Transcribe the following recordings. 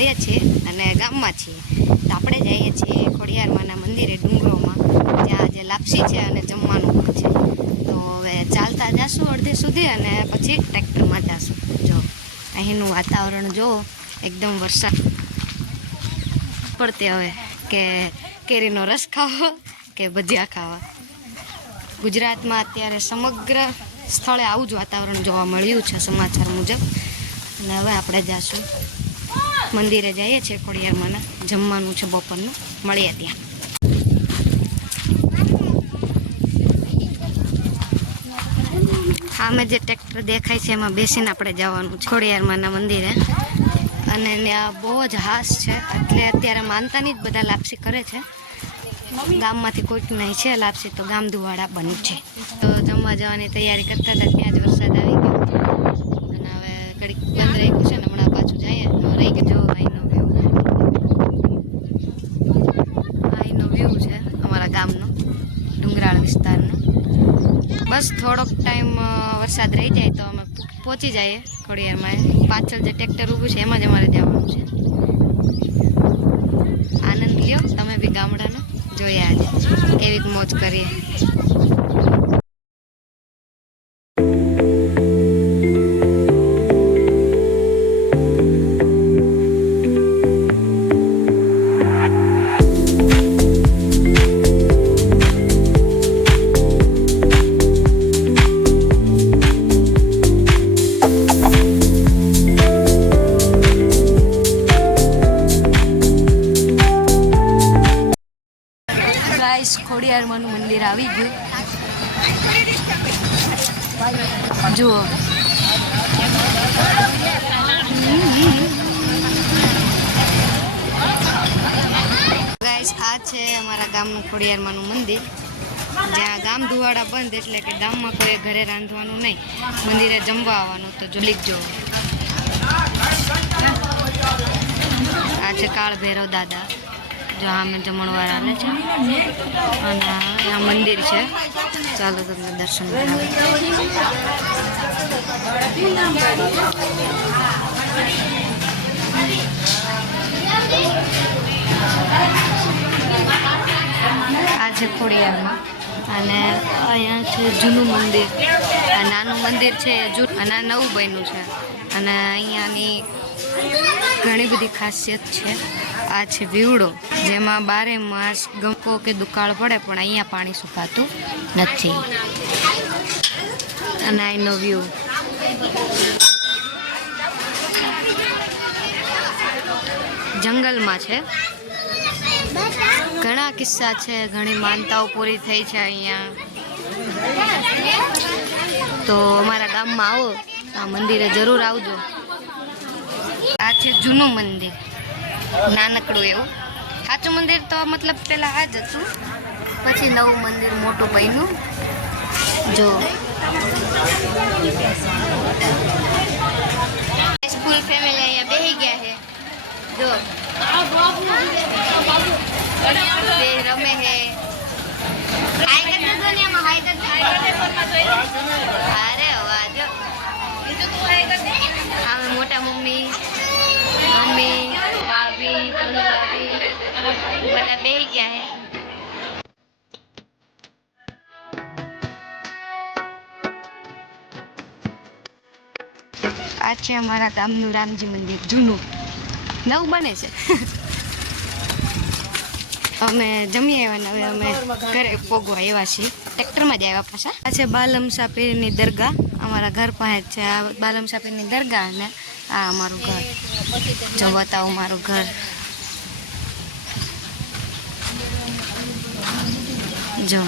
મળીએ છીએ અને ગામમાં છીએ. તો આપણે જઈએ છીએ ખોડિયારમાંના મંદિરે ડુંગરોમાં, જ્યાં જે લાપસી છે અને જમવાનું પણ છે. તો હવે ચાલતા જાશું અડધી સુધી અને પછી ટ્રેક્ટરમાં જાશું. જો, અહીંનું વાતાવરણ જો એકદમ વરસાદ પડતી હવે, કે કેરીનો રસ ખાવો કે ભજીયા ખાવા. ગુજરાતમાં અત્યારે સમગ્ર સ્થળે આવું જ વાતાવરણ જોવા મળ્યું છે સમાચાર મુજબ. અને હવે આપણે જાશું. મંદિરે જઈએ છીએ ખોડિયારમાંના જમવાનું છે બપોરનું. મળીએ ત્યાં. સામે જે ટ્રેક્ટર દેખાય છે એમાં બેસીને આપણે જવાનું છે ખોડિયારમાંના મંદિરે. અને ત્યાં બહુ જ હાસ છે. એટલે અત્યારે માનતાની જ બધા લાપસી કરે છે. ગામમાંથી કોઈક નહીં છે લાપસી, તો ગામ દુવાળા બન્યું છે. તો જમવા જવાની તૈયારી કરતા હતા, ત્યાં જ વરસાદ આવી ગયો. અને હવે ઘડીક બંધ રાખ્યું છે ને હમણાં પાછું જઈએ તો રહી ગયો જો અહીંનો વ્યૂ અહીંનો વ્યૂ છે અમારા ગામનો ડુંગરાળ વિસ્તારનો બસ થોડોક ટાઈમ વરસાદ રહી જાય તો અમે પહોંચી જઈએ ખોડિયારમાં. પાછળ જે ટ્રેક્ટર ઊભું છે એમાં જ અમારે જવાનું છે. આનંદ લ્યો, તમે બી ગામડાનો. જોયા આજે કેવી મોજ કરીએ. ખોડિયારમાંનું મંદિર આવી ગયું. જુઓ. ગાઈસ આ છે અમારા ગામનું ખોડિયારમાંનું મંદિર. જ્યાં ગામ ધુવાડા બંધ એટલે કે ગામમાં કોઈ ઘરે રાંધવાનું નહીં. મંદિરે જમવા આવવાનું તો જો. આ છે કાળ ભૈરવ દાદા. જો આમે જમણવાર આવે છે. અને આ મંદિર છે. ચાલો તમને દર્શન આ છે ખોડિયારમાં. અને અહીંયા છે જૂનું મંદિર. આ નાનું મંદિર છે, એ જૂ અને નવું બન્યું છે. અને અહીંયાની ઘણી બધી ખાસિયત છે. આ છે વીવડો, જેમાં બારે માસ ગમકો કે દુકાળ પડે, પણ અહીંયા પાણી સુકાતું નથી. અને અહીંનો વ્યૂ જંગલમાં છે. ઘણા કિસ્સા છે, ઘણી માનતાઓ પૂરી થઈ છે અહીંયા. તો અમારા ગામમાં આવો આ મંદિરે જરૂર આવજો. આ છે જૂનું મંદિર. નાનકડું એવું. સાચું મંદિર તો મતલબ પહેલાં આ જ હતું. પછી નવું મંદિર મોટું બન્યું. જો. સ્કૂલ ફેમિલી અહીંયા બેસી ગયા છે. જો. બે રમે એમાં અરે વાહ, જો. મોટા મમ્મી મમ્મી બધા બેસી ગયા આ છે અમારા ગામનું રામજી મંદિર જૂનું. નવું બને છે. અમે જમી આવ્યા હવે અમે ઘરે પોગવા આવ્યા છીએ. ટ્રેક્ટરમાં જ આવ્યા પાછા. આ છે બાલમ સાપીરની દરગાહ. અમારા ઘર પાસે છે. આ બાલમ સાપીરની દરગાહ અને આ અમારું ઘર. જો બતાવું મારું ઘર. જો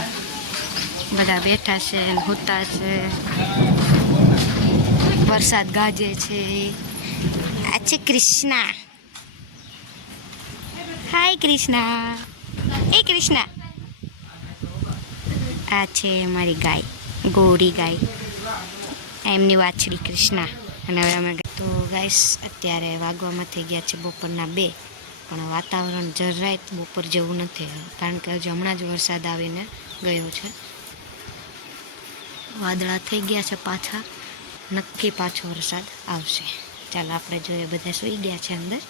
બધા બેઠા છે હોતા છે. વરસાદ ગાજે છે. આ છે કૃષ્ણા. હાય કૃષ્ણા. એ કૃષ્ણા. આ છે મારી ગાય, ગોરી ગાય. એમની વાછડી કૃષ્ણા. અને હવે અમે તો ગાઈસ અત્યારે વાગવામાં થઈ ગયા છે બપોરના બે. પણ વાતાવરણ જરાય બપોર જેવું નથી કારણ કે હજી હમણાં જ વરસાદ આવીને ગયો છે. વાદળા થઈ ગયા છે પાછા, નક્કી પાછો વરસાદ આવશે. ચાલો આપણે જોઈએ બધા સૂઈ ગયા છે અંદર.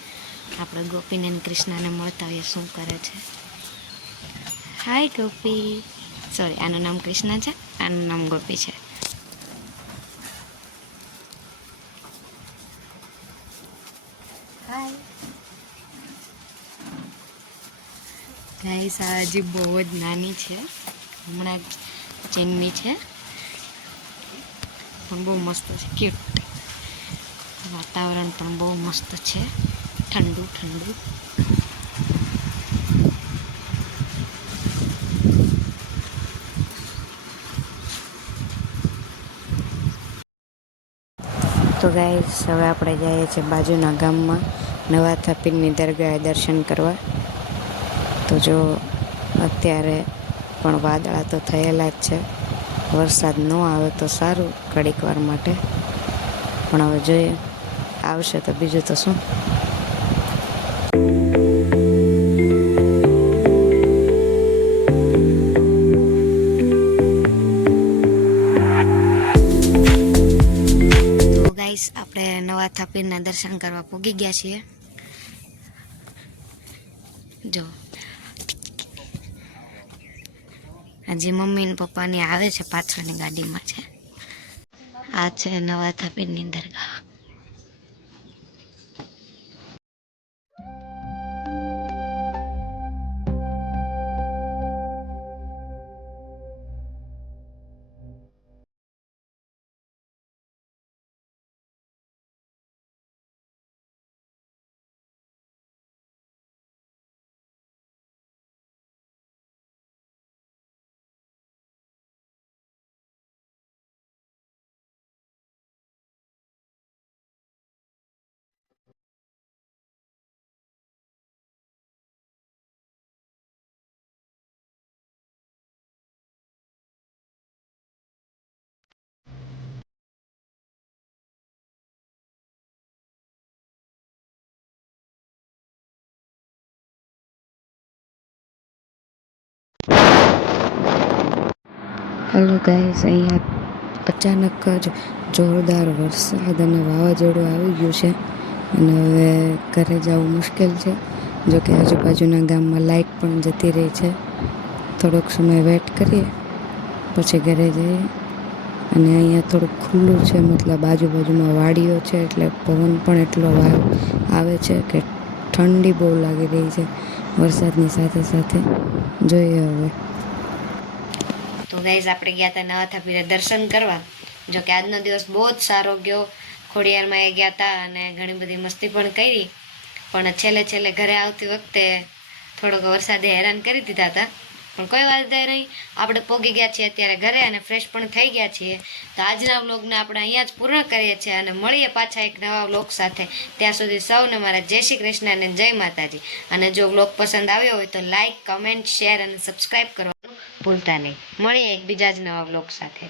આપણે ગોપીને કૃષ્ણાને મળતા હોઈએ, શું કરે છે? હાય ગોપી. સોરી આનું નામ કૃષ્ણ છે, આનું નામ ગોપી છે હાય ગાઈસ, આ હજી બહુ જ નાની છે. હમણાં જન્મી છે. પણ બહુ મસ્ત છે. ક્યુટ વાતાવરણ પણ બહુ મસ્ત છે. ઠંડુ ઠંડુ. તો ગાઈસ, હવે આપણે જઈએ છીએ બાજુના ગામમાં નવા થાપીરની દરગાહે દર્શન કરવા. તો જો અત્યારે પણ વાદળા તો થયેલા જ છે. વરસાદ ન આવે તો સારું ઘડીક વાર માટે. પણ હવે જોઈએ, આવશે તો બીજું તો શું? આપણે નવા થાપીરના દર્શન કરવા પૂગી ગયા છીએ. જો હજી મમ્મી ને પપ્પાની આવે છે પાછળની ગાડીમાં છે. આ છે નવા થાપીરની દરગાહ. હેલો ગાઈસ અહીંયા અચાનક જ જોરદાર વરસાદ અને વાવાઝોડું આવી ગયું છે. અને હવે ઘરે જવું મુશ્કેલ છે. જો કે આજુબાજુના ગામમાં લાઇટ પણ જતી રહી છે. થોડોક સમય વેટ કરીએ, પછી ઘરે જઈએ. અને અહીંયા થોડુંક ખુલ્લું છે, મતલબ આજુબાજુમાં વાડીઓ છે, એટલે પવન પણ એટલો વાવ આવે છે કે ઠંડી બહુ લાગી રહી છે વરસાદની સાથે સાથે. જોઈએ હવે. તો ગાઈઝ આપણે ગયા હતા નવા થાપીને દર્શન કરવા. જો કે આજનો દિવસ બહુ જ સારો ગયો. ખોડિયારમાં એ ગયા હતા અને ઘણી બધી મસ્તી પણ કરી. પણ છેલ્લે છેલ્લે ઘરે આવતી વખતે થોડોક વરસાદે હેરાન કરી દીધા હતા પણ કોઈ વાત નહીં. આપણે પોગી ગયા છીએ અત્યારે ઘરે અને ફ્રેશ પણ થઈ ગયા છીએ. તો આજના વ્લોગને આપણે અહીંયા જ પૂર્ણ કરીએ છીએ અને મળીએ પાછા એક નવા વ્લોગ સાથે. ત્યાં સુધી સૌને મારા જય શ્રી કૃષ્ણ અને જય માતાજી. અને જો વ્લોગ પસંદ આવ્યો હોય તો લાઇક કમેન્ટ શેર અને સબસ્ક્રાઈબ કરવાનું ભૂલતા નહીં. મળીએ એક બીજા જ નવા બ્લોગ સાથે.